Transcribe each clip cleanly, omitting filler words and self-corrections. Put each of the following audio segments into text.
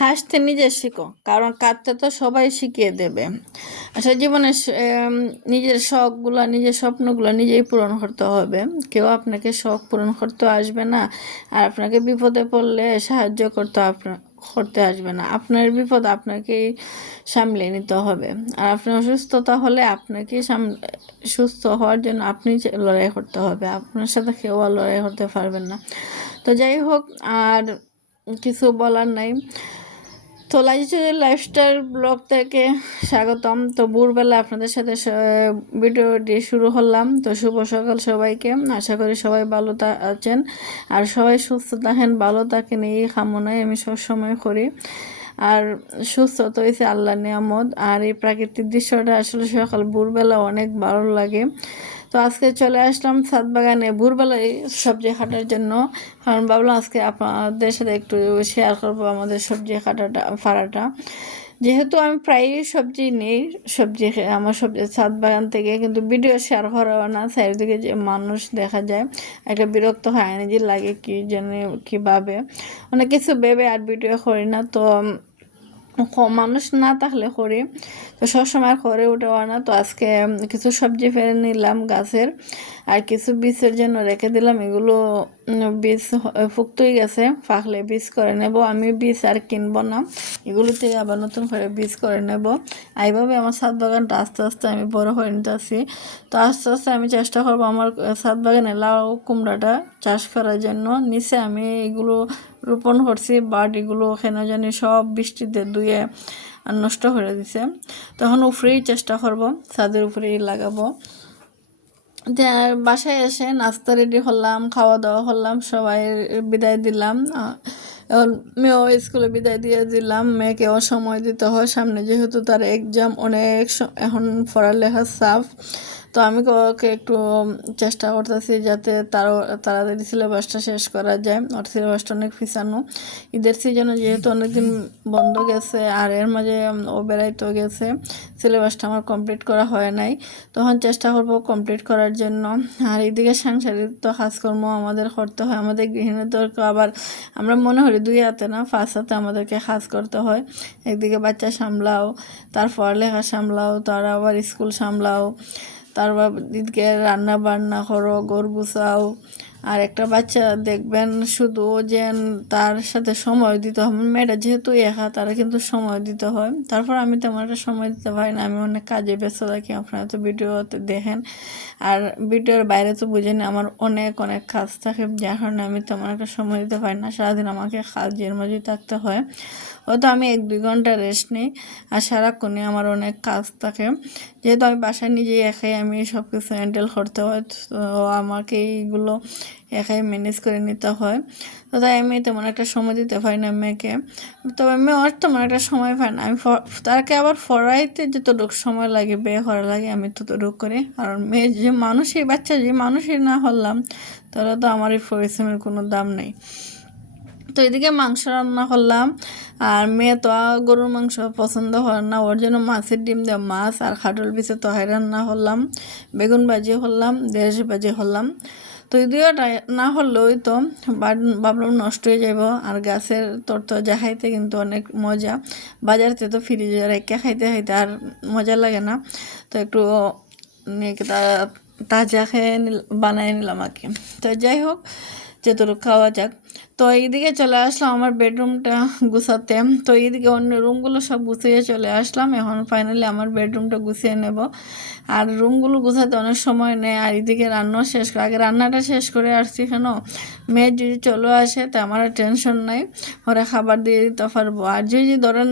হাসতে নিজে শিখো, কারণ কাঁদতে তো সবাই শিখিয়ে দেবে। আসলে জীবনে নিজের শখগুলো, নিজের স্বপ্নগুলো নিজেই পূরণ করতে হবে। কেউ আপনাকে শখ পূরণ করতে আসবে না, আর আপনাকে বিপদে পড়লে সাহায্য করতে আসবে না। আপনার বিপদ আপনাকেই সামলে নিতে হবে। আর আপনার অসুস্থতা হলে আপনাকেই সুস্থ হওয়ার জন্য আপনি লড়াই করতে হবে। আপনার সাথে কেউ আর লড়াই করতে পারবেন না। তো যাই হোক, আর কিছু বলার নাই। তো লাইজুরের লাইফস্টাইল ব্লগ থেকে স্বাগতম। তো ভোরবেলা আপনাদের সাথে ভিডিওটি শুরু করলাম। তো শুভ সকাল সবাইকে। আশা করি সবাই ভালো আছেন, আর সবাই সুস্থ থাকেন, ভালো থাকেন, এই কামনাই আমি সবসময় করি। আর সুস্থ তো হয়েছে আল্লাহর নিয়ামত। আর এই প্রাকৃতিক দৃশ্যটা আসলে সকাল ভোরবেলা অনেক ভালো লাগে। তো আজকে চলে আসলাম ছাদ বাগানে ভোরবেলায় সবজি কাটার জন্য, কারণ ভাবলাম আজকে আপনাদের সাথে একটু শেয়ার করবো আমাদের সবজি ফাড়াটা। যেহেতু আমি প্রায়ই সবজি নেই, আমার সবজি ছাদ বাগান থেকে, কিন্তু ভিডিও শেয়ার করা না। চারিদিকে যে মানুষ দেখা যায়, একটা বিরক্ত হয়, নিজের লাগে কি জানি কীভাবে অনেক কিছু ভেবে আর ভিডিও করি না। তো মানুষ না থাকলে করি, তো সবসময় করে উঠেও না। তো আজকে কিছু সবজি ফেলে নিলাম গাছের, আর কিছু বীজের জন্য রেখে দিলাম। এগুলো বীজ ফুক্তই গেছে, পাকলে বীজ করে নেব। আমি বীজ আর কিনবো না, এগুলোতে আবার নতুন করে বীজ করে নেব। এইভাবে আমার ছাদ বাগানটা আস্তে আস্তে আমি বড় হয়ে নিতেছি। তো আস্তে আস্তে আমি চেষ্টা করবো আমার ছাদ বাগানে লাউ কুমড়াটা চাষ করার জন্য। নিচে আমি এগুলো রোপণ করছি, বাট এগুলো ওখানে জানি সব বৃষ্টিতে ধুয়ে আর নষ্ট করে দিছে। তখন উপরেই চেষ্টা করব, ছাদের উপরেই লাগাবো। বাসায় এসে নাস্তা রেডি করলাম, খাওয়া দাওয়া করলাম, সবাই বিদায় দিলাম। এখন মেয়েও স্কুলে বিদায় দিয়ে দিলাম। মেয়েকেও সময় দিতে হয়, সামনে যেহেতু তার এক্সাম, অনেক এখন পড়ালেখার চাপ। তো আমি ওকে একটু চেষ্টা করতেছি যাতে তাড়াতাড়ি সিলেবাসটা শেষ করা যায়। ওর সিলেবাসটা অনেক পিছানো, ঈদের সিজনে যেহেতু অনেকদিন বন্ধ গেছে, আর এর মাঝে ও বেড়াইতেও গেছে, সিলেবাসটা আমার কমপ্লিট করা হয় নাই। তখন চেষ্টা করব কমপ্লিট করার জন্য। আর এইদিকে সাংসারিক তো কাজকর্ম আমাদের করতে হয়, আমাদের গৃহিণীদেরকে আবার আমরা মনে করি দুই হাতে না, পাঁচ হাতে আমাদেরকে কাজ করতে হয়। একদিকে বাচ্চা সামলাও, তার পড়ালেখা সামলাও, তার আবার স্কুল সামলাও, তারপর দিদিকে রান্না বান্না করো, ঘর গুছাও। আর একটা বাচ্চা দেখবেন শুধু যেন তার সাথে সময় দিতে হয়। মেয়েটা যেহেতু একা, তারা কিন্তু সময় দিতে হয়। তারপর আমি তেমন একটা সময় দিতে পারি না, আমি অনেক কাজে ব্যস্ত থাকি। আপনারা তো ভিডিওতে দেখেন, আর ভিডিওর বাইরে তো বুঝেন আমার অনেক অনেক কাজ থাকে, যার কারণে আমি তেমন একটা সময় দিতে পারি না। সারাদিন আমাকে কাজের মাঝে থাকতে হয়। হয়তো আমি 1-2 ঘন্টা রেস্ট নিই, আর সারাক্ষণই আমার অনেক কাজ থাকে। যেহেতু আমি বাসায় নিজেই একাই আমি সব কিছু হ্যান্ডেল করতে হয়, তো আমাকে এইগুলো একাই ম্যানেজ করে নিতে হয়। তো তাই আমি তেমন একটা সময় দিতে পারি না মেয়েকে। তবে মেয়ে ওর তেমন একটা সময় পাই না। আমি তাকে আবার পড়াইতে যতটুকু সময় লাগে, বের করা লাগে, আমি ততটুকু করি। কারণ মেয়ে যে মানুষই, বাচ্চা যে মানুষই না হলাম, তাহলে তো আমার এই পরিশ্রমের কোনো দাম নেই। তো এদিকে মাংস রান্না করলাম, আর মেয়ে তো গরুর মাংস পছন্দ হয় না, ওর জন্য মাছের ডিম দেওয়া মাছ আর খাটল বিচে তরকারি রান্না করলাম, বেগুন ভাজি করলাম, ঢেঁড়স ভাজি করলাম। তো এই দুইটা না হলেও তো ভাবলাম নষ্ট হয়ে যাব, আর গাছের তরতাজা খাইতে কিন্তু অনেক মজা। বাজারতে তো ফ্রিজে রেখে খাইতে খাইতে আর মজা লাগে না। তো একটু তাজা খেয়ে বানাই নিলাম আর কি। তো যাই হোক, যতটুকু খাওয়া যাক। তো এইদিকে চলে আসলাম আমার বেডরুমটা গুছাতে। তো এইদিকে অন্য রুমগুলো সব গুছিয়ে চলে আসলাম। এখন ফাইনালি আমার বেডরুমটা গুছিয়ে নেব। আর রুমগুলো গুছাতে অনেক সময় নেয়, আর এদিকে রান্না শেষ করে, আগে রান্নাটা শেষ করে আসছি কেন, মেয়ে যদি চলে আসে তো আমার টেনশন নাই, ওরা খাবার দিয়ে দিতে পারবো। আর যদি ধরেন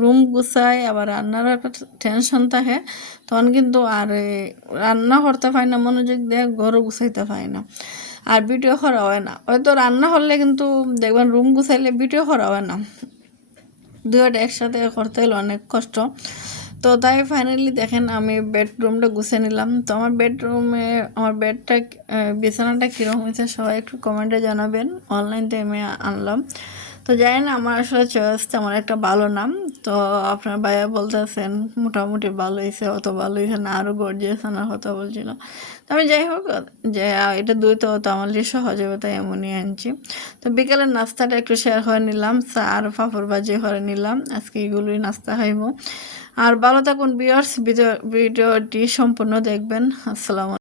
রুম গুছায় আবার রান্নার একটা টেনশন থাকে, তখন কিন্তু আর রান্না করতে পারি না, মনোযোগ দিয়ে ঘরও গুছাইতে পারি না, আর ভিডিও করা হয় না। হয়তো রান্না করলে কিন্তু দেখবেন রুম গুছাইলে ভিডিও করা হয় না, দুইটা একসাথে করতে হলে অনেক কষ্ট। তো তাই ফাইনালি দেখেন আমি বেডরুমটা গুছিয়ে নিলাম। তো আমার বেডরুমে আমার বিছানাটা কীরকম হয়েছে সবাই একটু কমেন্টে জানাবেন। অনলাইন থেকে আমি আনলাম। তো জানি না, আমার আসলে চয়েস তেমন একটা ভালো না। তো আপনার ভাইয়া বলতেছেন মোটামুটি ভালো হয়েছে, অত ভালো হয়েছে না, আরও গর্জিয়াস আনার কথা বলছিল। তবে যাই হোক, যে এটা দুইটা তো আমার লিয়ে সহজ হবে, তাই এমনই আনছি। তো বিকেলের নাস্তাটা একটু শেয়ার করে নিলাম, চা আর পাঁপড় ভাজি করে নিলাম, আজকে এগুলোই নাস্তা খাইব। আর ভালো থাকুন ভিউয়ার্স, ভিডিওটি সম্পূর্ণ দেখবেন। আসসালামু